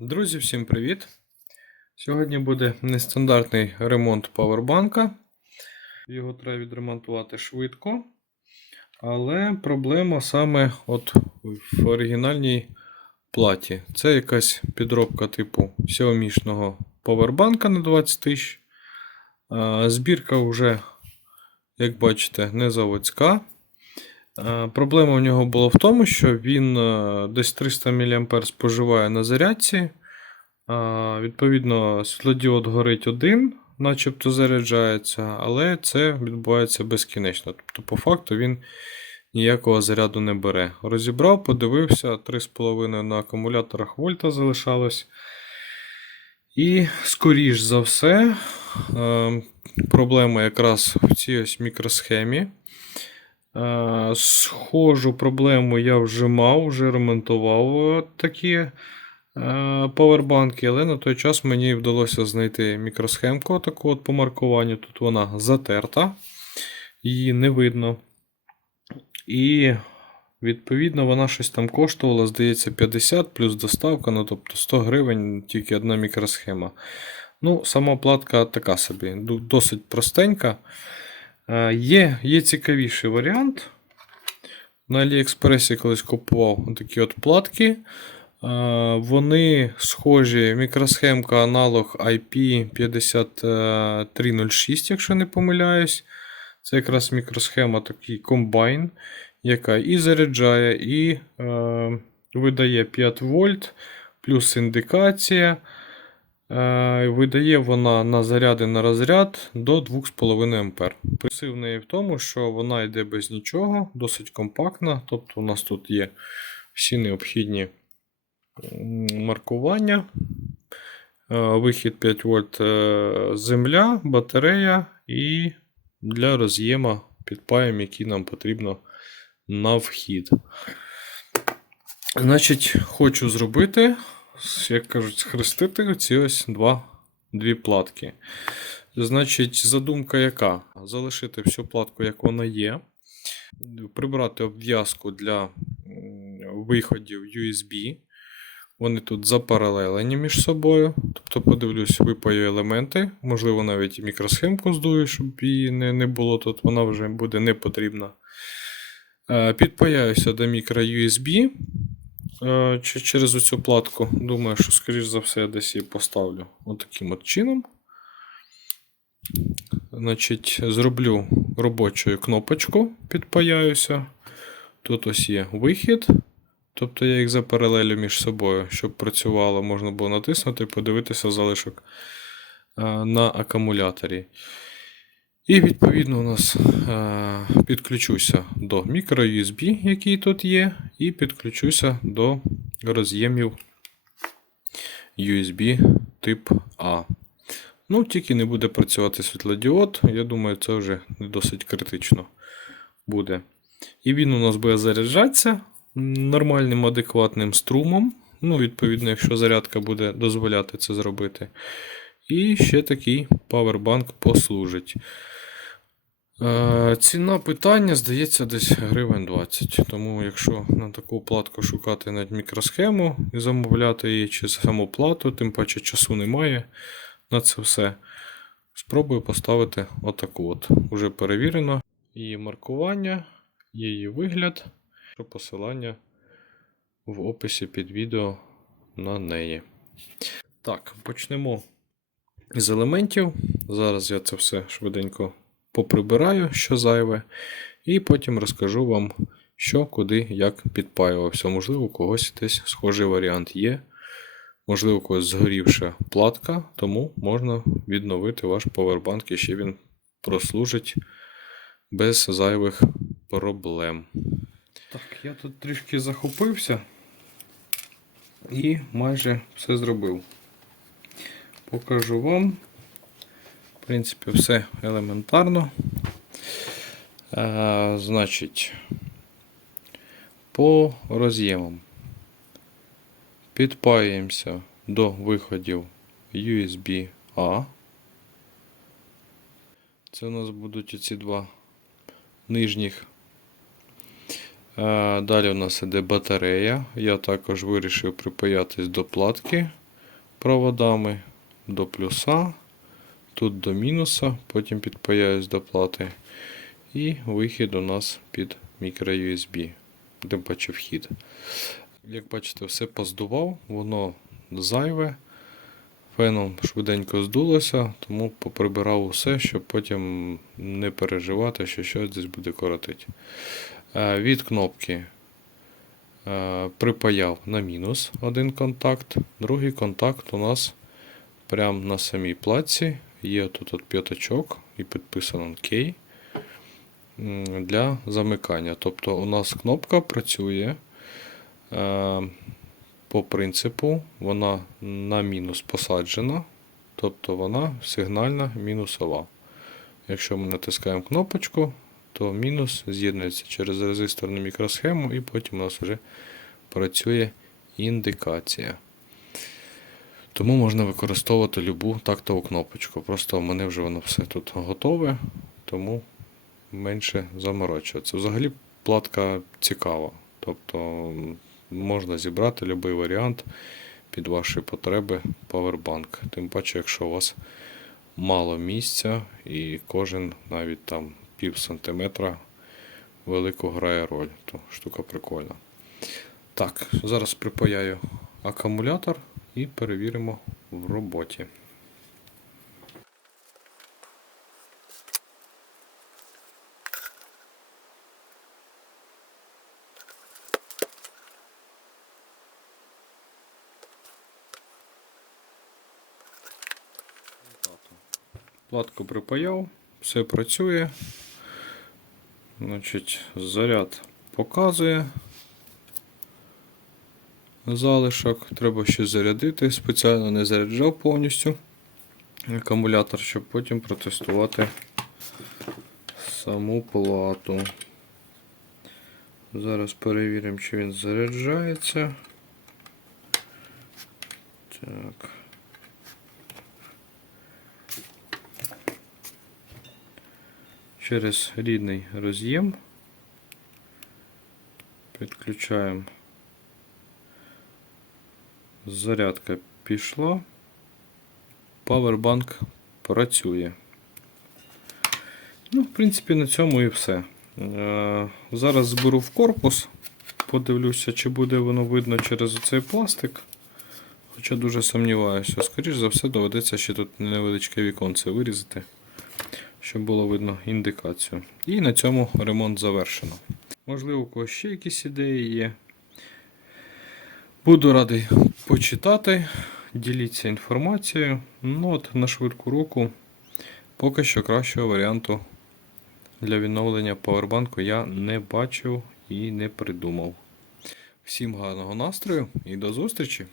Друзі, всім привіт! Сьогодні буде нестандартний ремонт павербанка. Його треба відремонтувати швидко. Але проблема саме от в оригінальній платі. Це якась підробка типу Xiaomi-шного павербанка на 20 тисяч. Збірка вже, як бачите, не заводська. Е, Проблема в нього була в тому, що він е, десь 300 мА споживає на зарядці. Е, Відповідно, світлодіод горить один, начебто заряджається, але це відбувається безкінечно. Тобто, по факту, він ніякого заряду не бере. Розібрав, подивився, 3,5 на акумуляторах вольта залишалось. І, скоріш за все, проблема якраз в цій ось мікросхемі. Е, Схожу проблему я вже мав, вже ремонтував е, такі е, павербанки, але на той час мені вдалося знайти мікросхемку таку от по маркуванню. Тут вона затерта, її не видно. І відповідно вона щось там коштувала, здається, 50 плюс доставка, ну тобто 100 гривень тільки одна мікросхема. Ну, сама платка така собі, досить простенька. Е, Є, є цікавіший варіант. На Аліекспресі колись купував такі от платки. Е, Вони схожі, мікросхемка аналог IP5306, якщо не помиляюсь. Це якраз мікросхема такий комбайн, яка і заряджає, і е, видає 5 вольт, плюс індикація. Е, Видає вона на заряди на розряд до 2,5 А. Плюси в неї в тому, що вона йде без нічого, досить компактна. Тобто у нас тут є всі необхідні маркування. Е, Вихід 5 вольт е, земля, батарея і для роз'єма під паєм, який нам потрібно на вхід. Значить, хочу зробити як кажуть, схрестити ці ось два, дві платки. Значить, задумка яка? Залишити всю платку, як вона є, прибрати обв'язку для виходів USB. Вони тут запаралелені між собою. Тобто, подивлюсь, випаю елементи, можливо, навіть і мікросхемку здую, щоб її не, не було тут, вона вже буде не потрібна. Е, Підпаяюся до мікро-USB. Е, чи- через оцю платку. Думаю, що, скоріш за все, я десь її поставлю отаким от чином. Значить, зроблю робочою кнопочку, підпаяюся. Тут ось є вихід. Тобто я їх запаралелю між собою, щоб працювало, можна було натиснути і подивитися залишок е, на акумуляторі. І відповідно у нас е, підключуся до microUSB, який тут є, і підключуся до роз'ємів USB тип А. Ну, тільки не буде працювати світлодіод, я думаю, це вже не досить критично буде. І він у нас буде заряджатися нормальним адекватним струмом. Ну, відповідно, якщо зарядка буде дозволяти це зробити. І ще такий павербанк послужить. Е, Ціна питання, здається, десь гривень 20. Тому, якщо на таку платку шукати навіть мікросхему і замовляти її чи саму плату, тим паче часу немає на це все. Спробую поставити отаку от. Уже перевірено. Її маркування, її вигляд, посилання в описі під відео на неї. Так, почнемо з елементів. Зараз я це все швиденько поприбираю, що зайве, і потім розкажу вам, що, куди, як підпаювався. Можливо, у когось десь схожий варіант є. Можливо, у когось згорівша платка, тому можна відновити ваш повербанк і ще він прослужить без зайвих проблем. Так, я тут трішки захопився і майже все зробив. Покажу вам. В принципі, все елементарно. Е, значить, по роз'ємам підпаюємося до виходів USB-A. Це у нас будуть ці два нижніх. Е, Далі у нас іде батарея. Я також вирішив припаятись до платки проводами до плюса, тут до мінуса, потім підпаяюсь до плати. І вихід у нас під microUSB, тим паче вхід. Як бачите, все поздував, воно зайве. Феном швиденько здулося, тому поприбирав усе, щоб потім не переживати, що щось десь буде коротити. Е, Від кнопки е, припаяв на мінус один контакт, другий контакт у нас прямо на самій платці. Є тут от п'ятачок і підписано OK для замикання. Тобто у нас кнопка працює. е, По принципу, вона на мінус посаджена, тобто вона сигнальна мінусова. Якщо ми натискаємо кнопочку, то мінус з'єднується через резисторну мікросхему, і потім у нас вже працює індикація. Тому можна використовувати любу тактову кнопочку. Просто в мене вже воно все тут готове, тому менше заморочуватися. Взагалі платка цікава. Тобто можна зібрати будь-який варіант під ваші потреби Powerbank. Тим паче, якщо у вас мало місця і кожен навіть там пів сантиметра велику грає роль, то штука прикольна. Так, зараз припаяю акумулятор і перевіримо в роботі. Платку припаяв, все працює. Значить, заряд показує залишок. Треба ще зарядити. Спеціально не заряджав повністю акумулятор, щоб потім протестувати саму плату. Зараз перевіримо, чи він заряджається. Так. Через рідний роз'єм підключаємо. Зарядка пішла. Powerbank працює. Ну, в принципі, на цьому і все. Е, Зараз зберу в корпус, подивлюся, чи буде воно видно через цей пластик. Хоча дуже сумніваюся. Скоріше за все, доведеться ще тут невеличке віконце вирізати, щоб було видно індикацію. І на цьому ремонт завершено. Можливо, у когось ще якісь ідеї є. Буду радий почитати, діліться інформацією. Ну от на швидку руку поки що кращого варіанту для відновлення павербанку я не бачив і не придумав. Всім гарного настрою і до зустрічі!